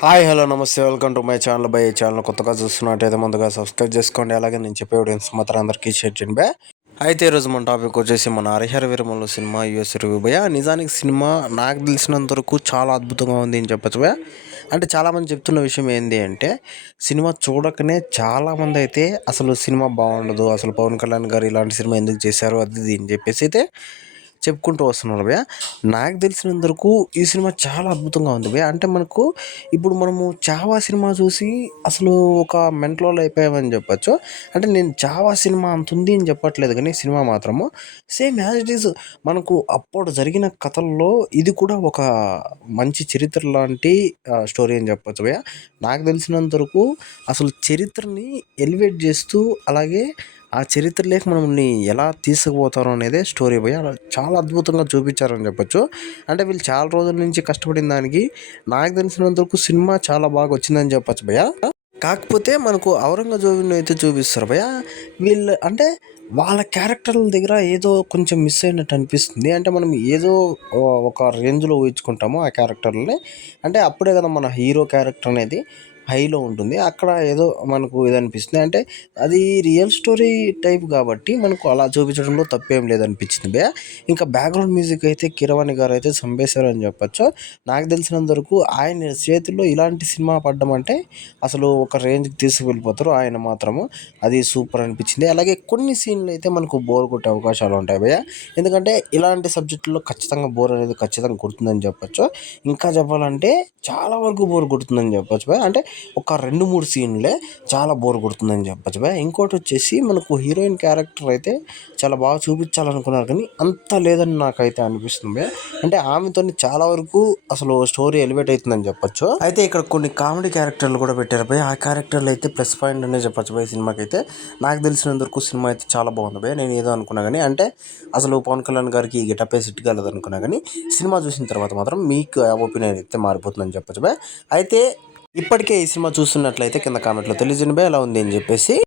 Hi hello నమస్తే welcome to my channel. By channel కొత్తగా చూస్తున్నట్టయితే ముందుగా సబ్స్క్రైబ్ చేసుకోండి. అలాగే నేను చెప్పే ఆడియన్స్ మాత్రం అందరికీ షేర్ చేయండి బే. అయితే ఈరోజు మన టాపిక్ వచ్చేసి మన Harihara Veeramallu cinema US review భయ. నిజానికి సినిమా నాకు తెలిసినంత వరకు చాలా అద్భుతంగా ఉంది అని చెప్పచ్చు భయ. అంటే చాలామంది చెప్తున్న విషయం ఏంటి అంటే సినిమా చూడకనే చాలామంది అయితే అసలు సినిమా బాగుండదు, అసలు పవన్ కళ్యాణ్ గారు ఇలాంటి సినిమా ఎందుకు చేశారు అది ఇది అని చెప్పేసి అయితే చెప్పుకుంటూ వస్తున్నారు భయ్య. నాకు తెలిసినంత వరకు ఈ సినిమా చాలా అద్భుతంగా ఉంది భయ్య. అంటే మనకు ఇప్పుడు మనము చావా సినిమా చూసి అసలు ఒక మెంటలోళ్ళు అయిపోయామని చెప్పచ్చు. అంటే నేను చావా సినిమా అంత ఉంది అని చెప్పట్లేదు, కానీ సినిమా మాత్రము సేమ్ యాజ్ ఇట్ ఈస్ మనకు అప్పుడు జరిగిన కథల్లో ఇది కూడా ఒక మంచి చరిత్ర లాంటి స్టోరీ అని చెప్పచ్చు భయ్య. నాకు తెలిసినంత వరకు అసలు చరిత్రని ఎలివేట్ చేస్తూ అలాగే ఆ చరిత్రలోకి మనల్ని ఎలా తీసుకుపోతారో అనేదే స్టోరీ భయ్య. అలా చాలా అద్భుతంగా చూపించారని చెప్పొచ్చు. అంటే వీళ్ళు చాలా రోజుల నుంచి కష్టపడిన దానికి నాకు తెలిసినంత వరకు సినిమా చాలా బాగా వచ్చిందని చెప్పొచ్చు భయ్య. కాకపోతే మనకు ఔరంగజేబుని అయితే చూపిస్తారు భయ్య. వీళ్ళు అంటే వాళ్ళ క్యారెక్టర్ల దగ్గర ఏదో కొంచెం మిస్ అయినట్టు అనిపిస్తుంది. అంటే మనం ఏదో ఒక రేంజ్లో ఊహించుకుంటాము ఆ క్యారెక్టర్ని. అంటే అప్పుడే కదా మన హీరో క్యారెక్టర్ అనేది హైలో ఉంటుంది. అక్కడ ఏదో మనకు ఇది అనిపిస్తుంది. అంటే అది రియల్ స్టోరీ టైప్ కాబట్టి మనకు అలా చూపించడంలో తప్పేం లేదనిపించింది భయ్య. ఇంకా బ్యాక్గ్రౌండ్ మ్యూజిక్ అయితే కీరవాణి గారు అయితే చంపేశారని చెప్పొచ్చు. నాకు తెలిసినంత వరకు ఆయన చేతుల్లో ఇలాంటి సినిమా పడ్డం అంటే అసలు ఒక రేంజ్కి తీసుకువెళ్ళిపోతారు ఆయన మాత్రము. అది సూపర్ అనిపించింది. అలాగే కొన్ని సీన్లు అయితే మనకు బోర్ కొట్టే అవకాశాలు ఉంటాయి భయ్య. ఎందుకంటే ఇలాంటి సబ్జెక్టుల్లో ఖచ్చితంగా బోర్ అనేది ఖచ్చితంగా కొడుతుందని చెప్పొచ్చు. ఇంకా చెప్పాలంటే చాలా వరకు బోర్ కొడుతుందని చెప్పొచ్చు భయ్య. అంటే ఒక 2-3 సీన్లే చాలా బోర్ కొడుతుందని చెప్పొచ్చు భయ్య. ఇంకోటి వచ్చేసి మనకు హీరోయిన్ క్యారెక్టర్ అయితే చాలా బాగా చూపించాలనుకున్నారు, కానీ అంత లేదని నాకైతే అనిపిస్తుంది భయ్య. అంటే ఆమెతోని చాలా వరకు అసలు స్టోరీ ఎలివేట్ అవుతుందని చెప్పొచ్చు. అయితే ఇక్కడ కొన్ని కామెడీ క్యారెక్టర్లు కూడా పెట్టారు భయ్య. ఆ క్యారెక్టర్లు అయితే ప్లస్ పాయింట్ అనే చెప్పొచ్చు భయ్య సినిమాకి అయితే. నాకు తెలిసినంత వరకు సినిమా అయితే చాలా బాగుంది భయ్య. నేను ఏదో అనుకున్నా కానీ అంటే అసలు పవన్ కళ్యాణ్ గారికి ఈ గెటప్ సెట్ కాలేదు అనుకున్నా, కానీ సినిమా చూసిన తర్వాత మాత్రం మీకు ఒపీనియన్ అయితే మారిపోతుందని చెప్పొచ్చు భయ్య. అయితే ఇప్పటికే ఈ సినిమా చూస్తున్నట్లయితే కింద కామెంట్లో తెలియజేయండి భయ్య ఎలా ఉంది అని చెప్పేసి.